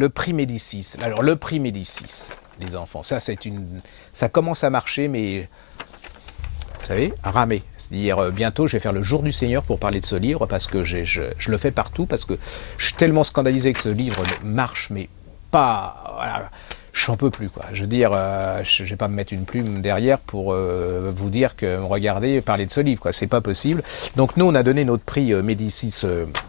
le prix Médicis. Alors, le prix Médicis, les enfants, ça commence à marcher, mais vous savez, à ramer. C'est-à-dire, bientôt, je vais faire le jour du Seigneur pour parler de ce livre, parce que je le fais partout, parce que je suis tellement scandalisé que ce livre marche, mais pas... Voilà, j'en peux plus, quoi. Je veux dire, je vais pas me mettre une plume derrière pour vous dire que, regardez, parler de ce livre, quoi. C'est pas possible. Donc nous, on a donné notre prix Médicis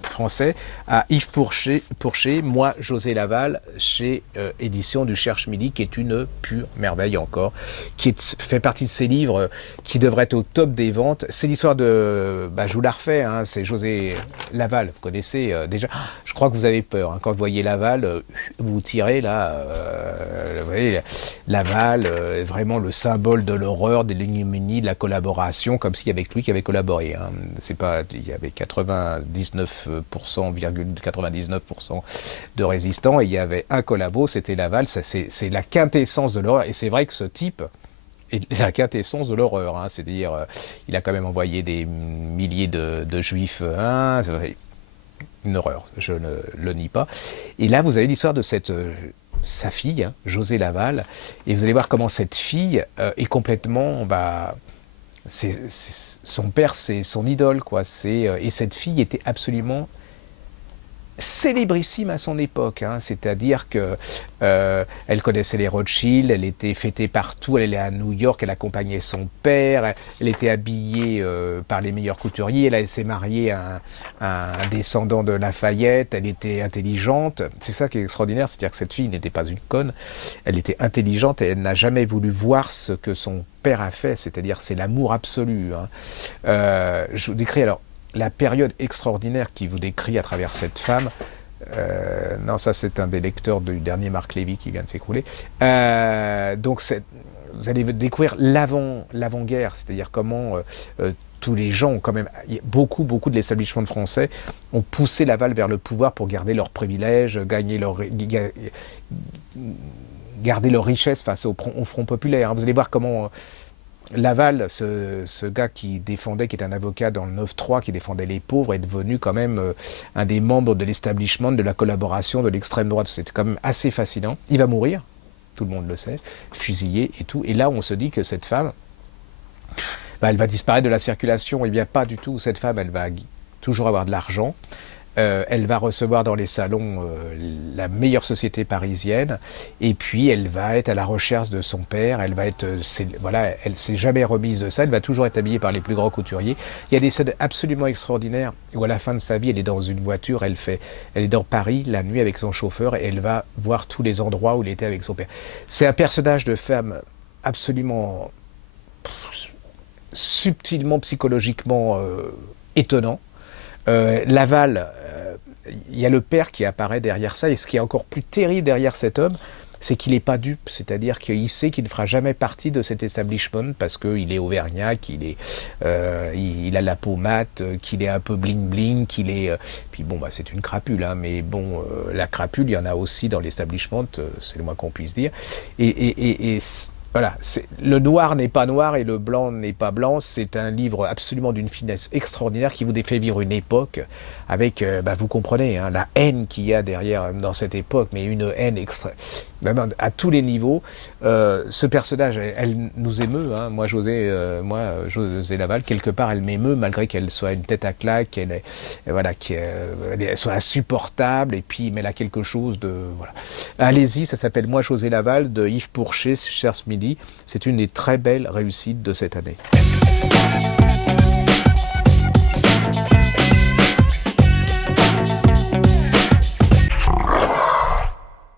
français à Yves Pourchet, moi, José Laval, chez Édition du Cherche-Midi, qui est une pure merveille encore, fait partie de ces livres qui devraient être au top des ventes. C'est l'histoire de... je vous la refais, hein, c'est José Laval, vous connaissez déjà. Je crois que vous avez peur, hein, quand vous voyez Laval, vous tirez là... vous voyez, Laval, vraiment le symbole de l'horreur, de l'ignominie, de la collaboration, comme s'il y avait que lui qui avait collaboré. Hein. C'est pas, il y avait 99% de résistants et il y avait un collabo, c'était Laval. C'est la quintessence de l'horreur. Et c'est vrai que ce type est la quintessence de l'horreur. Hein. C'est-à-dire, il a quand même envoyé des milliers de juifs. Hein. Une horreur, je ne le nie pas. Et là, vous avez l'histoire de sa fille, hein, José Laval, et vous allez voir comment cette fille est complètement... son père, c'est son idole, quoi. Et cette fille était absolument célébrissime à son époque, hein. C'est-à-dire que elle connaissait les Rothschild, elle était fêtée partout, elle allait à New York, elle accompagnait son père, elle était habillée par les meilleurs couturiers, elle s'est mariée à un descendant de Lafayette, elle était intelligente. C'est ça qui est extraordinaire, c'est-à-dire que cette fille n'était pas une conne, elle était intelligente et elle n'a jamais voulu voir ce que son père a fait, c'est-à-dire c'est l'amour absolu, hein. Je vous décris alors la période extraordinaire qui vous décrit à travers cette femme. Non, ça c'est un des lecteurs du dernier Marc Lévy qui vient de s'écrouler. Donc vous allez découvrir l'avant-guerre, c'est-à-dire comment tous les gens ont quand même, beaucoup de l'établissement français ont poussé Laval vers le pouvoir pour garder leurs privilèges, garder leur richesse face au Front populaire. Vous allez voir comment... Laval, ce gars qui est un avocat dans le 9-3, qui défendait les pauvres, est devenu quand même un des membres de l'establishment, de la collaboration de l'extrême droite. C'était quand même assez fascinant. Il va mourir, tout le monde le sait, fusillé et tout. Et là, on se dit que cette femme, elle va disparaître de la circulation. Eh bien, pas du tout. Cette femme, elle va toujours avoir de l'argent. Elle va recevoir dans les salons la meilleure société parisienne, et puis elle va être à la recherche de son père. Elle va être, elle s'est jamais remise de ça. Elle va toujours être habillée par les plus grands couturiers. Il y a des scènes absolument extraordinaires où à la fin de sa vie, elle est dans une voiture, elle est dans Paris la nuit avec son chauffeur et elle va voir tous les endroits où il était avec son père. C'est un personnage de femme absolument subtilement, psychologiquement étonnant. Laval, il y a le père qui apparaît derrière ça, et ce qui est encore plus terrible derrière cet homme, c'est qu'il n'est pas dupe, c'est-à-dire qu'il sait qu'il ne fera jamais partie de cet establishment parce qu'il est auvergnat, il a la peau mate, qu'il est un peu bling-bling, puis bon, c'est une crapule, hein, mais bon, la crapule, il y en a aussi dans l'establishment, c'est le moins qu'on puisse dire, et voilà, le noir n'est pas noir et le blanc n'est pas blanc. C'est un livre absolument d'une finesse extraordinaire qui vous fait vivre une époque avec, vous comprenez, hein, la haine qu'il y a derrière dans cette époque, mais une haine à tous les niveaux. Ce personnage, elle nous émeut, hein. Moi, José Laval, quelque part, elle m'émeut malgré qu'elle soit une tête à claque, qu'elle soit insupportable, et puis, mais elle a quelque chose de... Voilà. Allez-y, ça s'appelle Moi, José Laval, de Yves Pourchet, Cherche Midi. C'est une des très belles réussites de cette année.